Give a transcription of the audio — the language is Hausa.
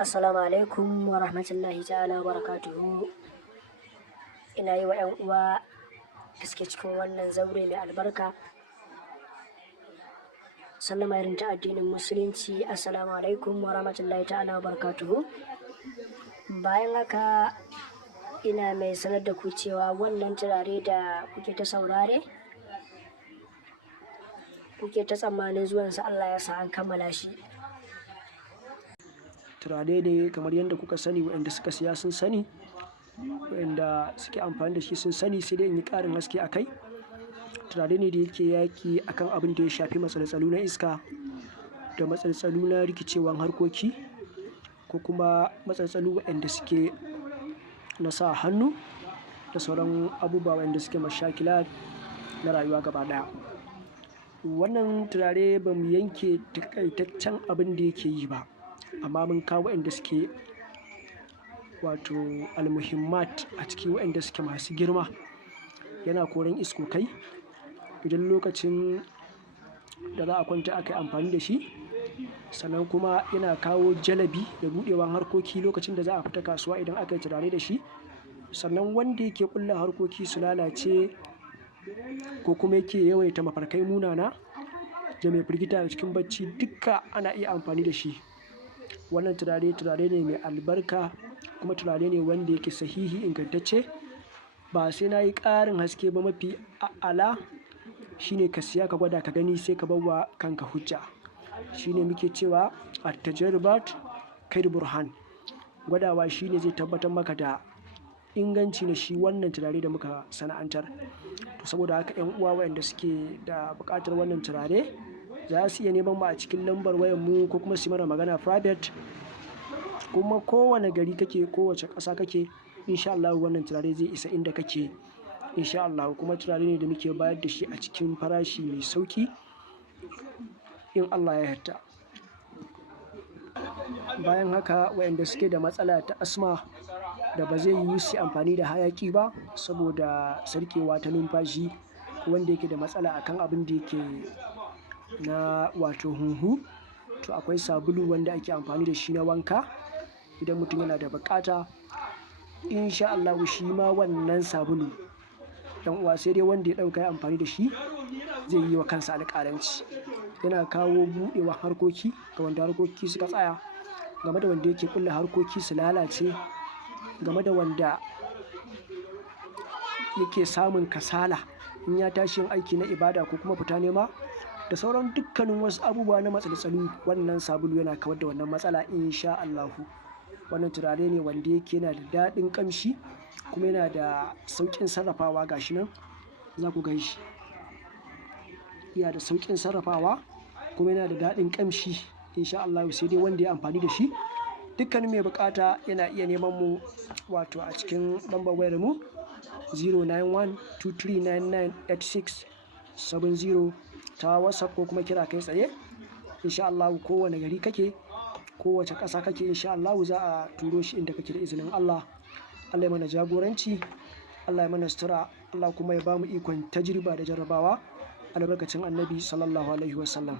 Assalamu alaikum wa rahmatullahi ta'ala wa barakatuhu. Ina yi wa 'yan uwa da suke cikin wannan zaure mai albarka sallama irin ta addinin musulunci. Assalamu alaikum wa rahmatullahi ta'ala wa barakatuhu. Bayan haka ina mai sanar da ku cewa wannan turare da kuke ta saurare kuke ta tsammanin zuwansa, Allah ya sa an kammala shi. Turare ne kamar yadda kuka sani, waɗanda suka siya sun sani, waɗanda suke amfani da shi sun sani, sai dai in yi ƙarin haske a kai. Turare ne da yake yaƙi akan abin da ya shafi matsaltsalu na iska da matsaltsalu na rikicewan harkoki, ko kuma matsaltsalu waɗanda suke na sa hannu da sauran abubuwa waɗanda suke mashakila na rayuwa gaba ɗaya. Wannan turare ba mu yanke taƙaitaccen abin da yake yi ba, amma mun kawo waɗanda suke wato almuhimmat a ciki, waɗanda suke masu girma. Yana koren iskokai idan lokacin da za a kwanta aka yi amfani da shi, sannan kuma yana kawo jalabi da buɗewan harkoki lokacin da za a fita kasuwa idan aka yi turare da shi. Sannan wanda yake ƙulla harkoki su lalace ko kuma yake yawaita mafarkai munana da mai firgita a cikin bacci, dukka ana iya amfani da shi. Wannan turare ne mai albarka, kuma turare ne wanda yake sahihi, ingantacce. Ba sai na yi ƙarin haske ba, mafi a'ala shine ka siya ka gwada ka gani, sai ka bawa kanka hujja. Shine muke cewa at-tajribat kail burhan. Gwadawa shine zai tabbatar maka da inganci na shi wannan turare da muka sana'antar. To saboda haka 'yan uwa waɗanda suke da buƙatar wannan turare za su iya neman mu a cikin lambar wayar mu, ko kuma su mana magana private. Kuma kowane gari kake, kowace ƙasa kake, insha Allah wannan turare zai isa inda kake insha Allah. Kuma turare ne da muke bayar da shi a cikin farashi mai sauƙi in Allah ya yarda. Bayan haka waɗanda suke da matsala ta asma da ba zai yiwu su yi amfani da hayaƙi ba saboda sarƙewa ta numfashi, wanda yake da matsala akan abin da yake na wato hunhu, to akwai sabulu wanda ake amfani da shi na wanka idan mutum yana da buƙata. Insha Allah shi ma wannan sabulu, ɗan uwa, sai dai wanda ya ɗauka ya amfani da shi zai yi wa kansa alƙalanci. Yana kawo buɗewar harkoki ga wanda harkoki suka tsaya, game da wanda yake ƙulla harkoki su lalace, game da wanda yake samun kasala in ya tashi yin aiki na ibada ko kuma fita nema, da sauran dukkanin wasu abubuwa na matsaltsalu. Wannan sabulu yana kawar da wannan matsala insha Allahu. Wannan turare ne wanda yake yana da daɗin ƙamshi, kuma yana da sauƙin sarrafawa. Gashi nan za ku gan shi, yana da sauƙin sarrafawa kuma yana da daɗin ƙamshi insha Allahu. Sai dai wanda ya amfani da shi. Dukkanin mai buƙata yana iya neman mu wato a cikin lambar wayar mu 09123998670 ta WhatsApp, ko kuma kira kai tsaye. Insha Allahu kowane gari kake, kowace ƙasa kake, insha Allahu za a turo shi inda kake da izinin Allah. Allah ya mana jagoranci, Allah ya mana sutura, Allah kuma ya bamu ikon tajriba da jarrabawa albarkacin Annabi sallallahu alaihi wasallam.